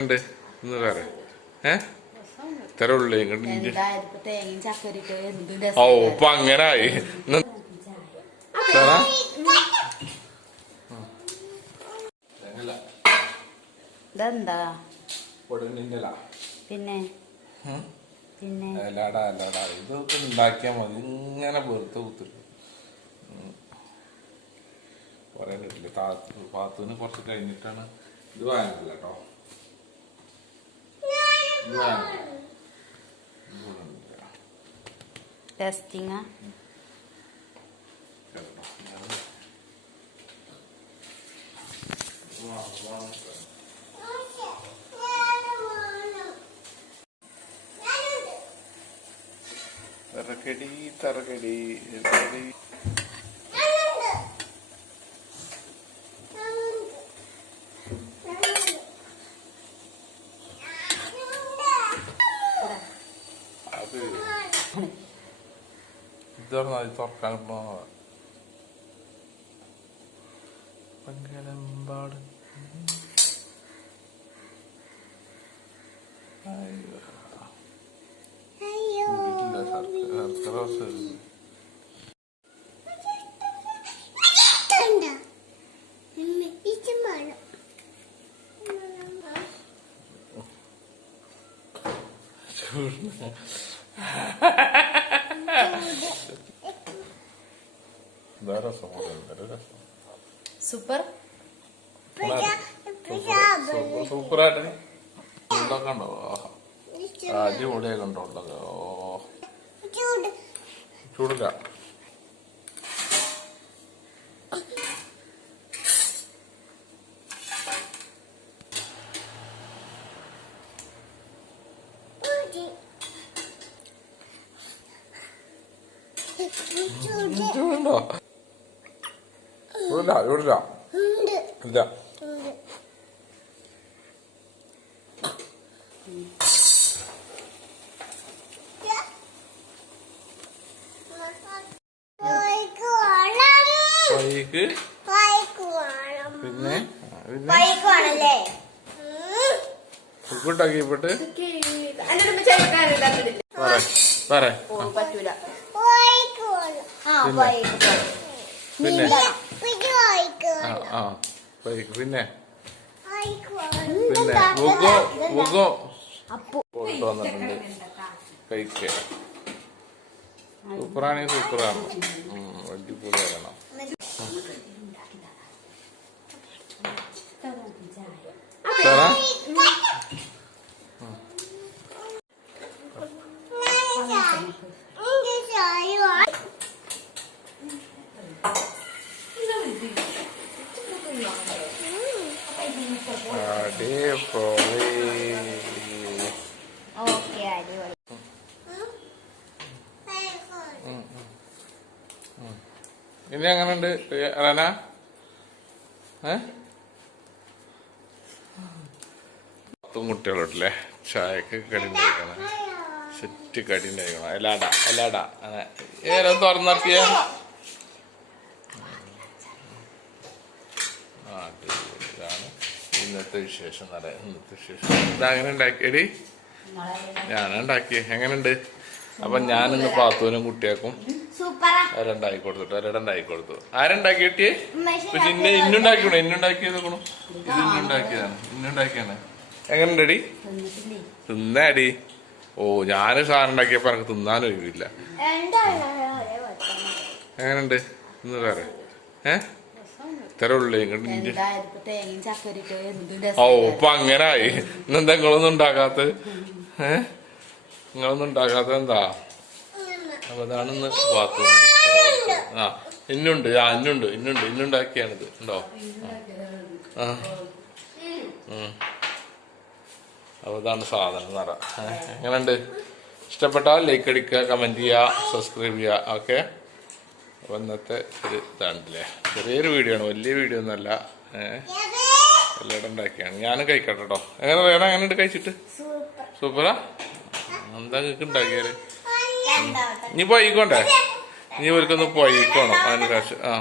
ഉണ്ട്. ഇന്ന് വേറെ ഏ? ഇത്ര ഉള്ളു ഓ ഇപ്പൊ അങ്ങനായി. പിന്നെ. പിന്നെ? അല്ലാടാ അല്ലാടാ. ഇതൊക്കെ ഉണ്ടാക്കിയാ മതി. ഇങ്ങനെ വെറുതെ കുത്തിട്ടു. പറയാൻ കിട്ടില്ല താത്തു പാത്തുവിന് കുറച്ച് കഴിഞ്ഞിട്ടാണ് ഇത് വാങ്ങിക്കില്ല കേട്ടോ. ഇത് വാങ്ങിക്കില്ല ഇത് കൊണ്ടുവന്നില്ല. ടെസ്റ്റിങ് കേട്ടോ. ഞാൻ- വാ, വാ. തറക്കടി തറക്കടി തറക്കടി ഇതാണ് അത് തുറക്കാൻ പങ്കലമ്പാട് വീട്ടിലെ സൂപ്പർ. സൂപ്പറായിട്ട് ഉണ്ടൊക്കെ ഉണ്ടോ ആഹാ. അടിപൊളിയൊക്കെ ഉണ്ടോ ഉണ്ടൊക്കെ ഓ ചൂടില്ല. ചൂടുണ്ടോ ചൂടില്ല ചൂടില്ല ഇല്ല വൈക്ക് പിന്നെ? പിന്നെ? ഉപ്പിട്ടാക്കിയപ്പോട്ട് പറ പറ. പറ്റൂല. പിന്നെ? ആ പിന്നെ? പിന്നെ? മുഖോ മുഖോ പോയിട്ട് വന്നിട്ടുണ്ട് കഴിക്ക. സൂപ്പറാണ് ഉം, അടിപൊളി വരണം സാറാ അടിപൊളി. ഓക്കെ അടിപൊളി ഇനി റന? ഏ? പത്തും കുട്ടികളോട്ടല്ലേ ചായക്ക് കടി സെറ്റ് കടി എല്ലാടാ എല്ലാടാ അങ്ങനെ. ഏതാ തുറന്നറിയ ആ അടിപൊളി. ഇതാണ് ഇന്നത്തെ വിശേഷം എന്ന് ഇന്നത്തെ വിശേഷം. ഇതങ്ങനെ ഉണ്ടാക്കിയടി ഞാനാ ഉണ്ടാക്കിയേ എങ്ങനെയുണ്ട്? അപ്പൊ ഞാനിന്ന് പാത്തൂനും കുട്ടിയാക്കും സൂപ്പറാ കൊടുത്തു. രണ്ടായി കൊടുത്തു. ആരുണ്ടാക്കി കിട്ടിയേ? പക്ഷെ ഇന്ന ഇന്നുണ്ടാക്കിയോ ഇന്നുണ്ടാക്കിയത് നോക്കണു ഇത് ഇന്നുണ്ടാക്കിയതാണ് ഇന്നുണ്ടാക്കിയാണ് എടി? തിന്നാടി. ഓ ഞാൻ സാധനം ഉണ്ടാക്കിയപ്പോ എനിക്ക് തിന്നാനും ഒഴിവില്ല. എങ്ങനെയുണ്ട്? ഇന്ന് വേറെ. ഏ? ഇത്ര ഉള്ളു ഇങ്ങോട്ട് ഇഞ്ചി- എന്തായാലും ഇപ്പൊ തേങ്ങയും ചക്കരിട്ട് എന്ത് ഓ ഇപ്പൊ അങ്ങനായി. ഇന്നെന്താ നിങ്ങളൊന്നും ഉണ്ടാക്കാത്ത ഏ? നിങ്ങളൊന്നും ഉണ്ടാക്കാത്ത എന്താ? അപ്പൊ അതാണ് ഇന്ന് ആ ഇന്നുണ്ട്. ആ ഇന്നുണ്ട് ഇന്നുണ്ട് ഇന്നുണ്ടാക്കിയാണിത്. ഉണ്ടോ? ആ ഉം. അപ്പൊ ഇതാണ് സാധനം നിറ എങ്ങനെയുണ്ട്? ഇഷ്ടപ്പെട്ടാൽ ലൈക്ക് അടിക്കുക കമന്റ് ചെയ്യുക സബ്സ്ക്രൈബ് ചെയ്യുക. ഓക്കെ അപ്പൊ ഇന്നത്തെ ഒരു ഇതാണല്ലേ? ചെറിയൊരു വീഡിയോ ആണ് വലിയ വീഡിയോ ഒന്നല്ല ഏഹ് എല്ലായിടും ഉണ്ടാക്കിയാണ്. ഞാനും കഴിക്കട്ടെ കേട്ടോ എങ്ങനെ വേണം? അങ്ങനെ ഉണ്ട് കഴിച്ചിട്ട്? സൂപ്പറാ എന്താ നിങ്ങൾക്ക് ഉണ്ടാക്കിയാൽ ഇനി പോയിക്കോണ്ടേ? ഇനി ഇവർക്കൊന്ന് പോയിക്കോണം അതിന് കാശ് ആ.